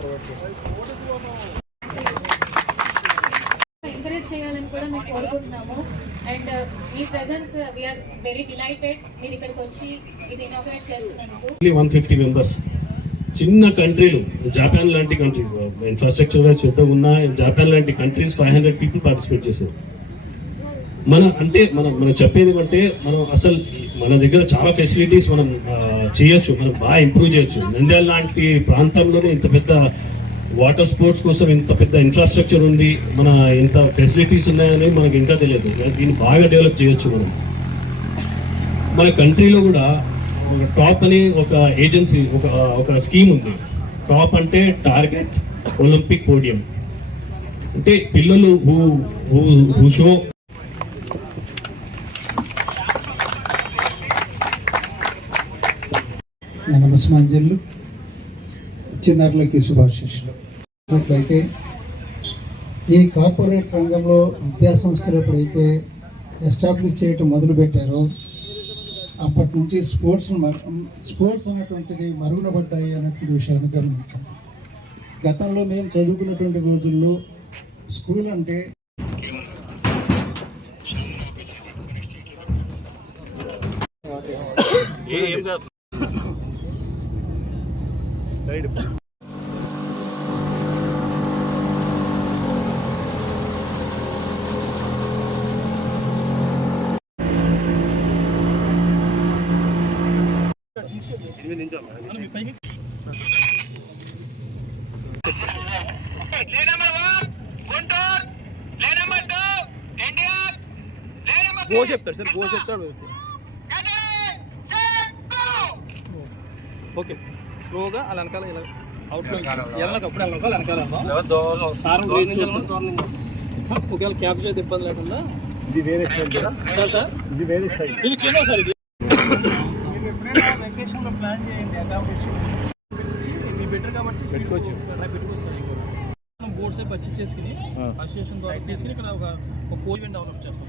Provide చేస్తాం encourage చేయాలని కూడా మేము కోరుకుంటున్నాము. And uh, me presence we are very delighted మీరు ఇక్కడికి వచ్చి ఇది ఇనాగ్రేట్ చేస్తున్నందుకు. వన్ ఫిఫ్టీ మెంబర్స్ చిన్న కంట్రీలు జపాన్ లాంటి కంట్రీ ఇన్ఫ్రాస్ట్రక్చర్ వైజ్ పెద్దగా ఉన్న జపాన్ లాంటి countries five hundred people participate చేశారు. మన అంటే మనం మనం చెప్పేది అంటే మనం అసలు మన దగ్గర చాలా ఫెసిలిటీస్ మనం చేయొచ్చు మనం బాగా ఇంప్రూవ్ చేయొచ్చు. నంద్యాల లాంటి ప్రాంతంలోనే ఇంత పెద్ద వాటర్ స్పోర్ట్స్ కోసం ఇంత పెద్ద ఇన్ఫ్రాస్ట్రక్చర్ ఉంది. మన ఇంత ఫెసిలిటీస్ ఉన్నాయని మనకు ఇంకా తెలియదు. దీన్ని బాగా డెవలప్ చేయొచ్చు మనం. మన కంట్రీలో కూడా ఒక టాప్ అని ఒక ఏజెన్సీ ఒక ఒక స్కీమ్ ఉంది. టాప్ అంటే టార్గెట్ ఒలింపిక్ పోడియం అంటే పిల్లలు హూ హూ హూ షో నా నమస్మాంజలు చిన్నారులకి శుభాశిషులు అయితే ఈ కార్పొరేట్ రంగంలో విద్యాసంస్థలు ఎప్పుడైతే ఎస్టాబ్లిష్ చేయటం మొదలుపెట్టారో అప్పటి నుంచి స్పోర్ట్స్ స్పోర్ట్స్ అనేటువంటిది మరుగున పడ్డాయి అనేటువంటి విషయాన్ని గమనించాం. గతంలో మేము చదువుకున్నటువంటి రోజుల్లో స్కూల్ అంటే గో చెప్తాడు సార్ గో చెప్తాడు. ఓకే. స్లోగా అలా వెనకాల ఇలా అవుట్ వెళ్ళకప్పుడు వెళ్ళక వెనకాల సార్ ఒకవేళ క్యాప్చర్ అయితే ఇబ్బంది లేకుండా. ఇది వేరే సార్ సార్. ఇది వేరే స్టైల్. ఇది కింద సార్ ఇది. మీరు ఎప్పుడైనా వెకేషన్లో ప్లాన్ చేయండి అకామిడేషన్ మీ బెటర్ కాబట్టి పెట్టుకోవచ్చు బోర్డ్స్ పర్చేస్ చేసుకుని అసోసియేషన్ ద్వారా తీసుకుని ఇక్కడ ఒక ఒక పోల్ డెవలప్ చేస్తాం.